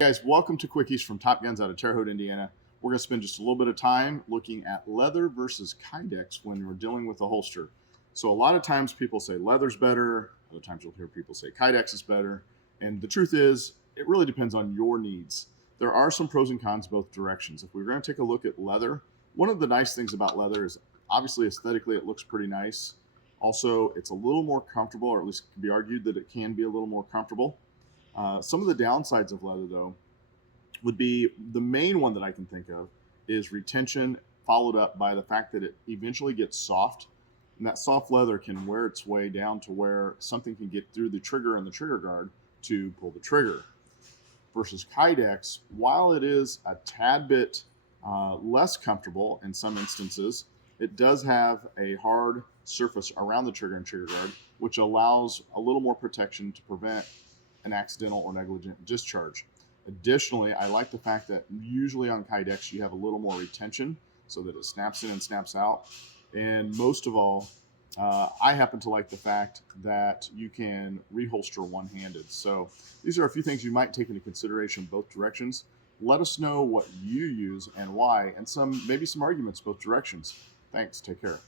Guys, welcome to Quickies from Top Guns out of Terre Haute, Indiana. We're going to spend just a little bit of time looking at leather versus Kydex when we're dealing with a holster. So a lot of times people say leather's better. Other times you'll hear people say Kydex is better. And the truth is, it really depends on your needs. There are some pros and cons both directions. If we're going to take a look at leather, one of the nice things about leather is obviously aesthetically it looks pretty nice. Also, it's a little more comfortable, or at least it can be argued that it can be a little more comfortable. Some of the downsides of leather, though, would be the main one that I can think of is retention, followed up by the fact that it eventually gets soft. And that soft leather can wear its way down to where something can get through the trigger and the trigger guard to pull the trigger. Versus Kydex, while it is a tad bit less comfortable in some instances, it does have a hard surface around the trigger and trigger guard, which allows a little more protection to prevent an accidental or negligent discharge. Additionally, I like the fact that usually on Kydex you have a little more retention so that it snaps in and snaps out. And most of all, I happen to like the fact that you can reholster one-handed. So these are a few things you might take into consideration both directions. Let us know what you use and why, and maybe some arguments both directions. Thanks. Take care.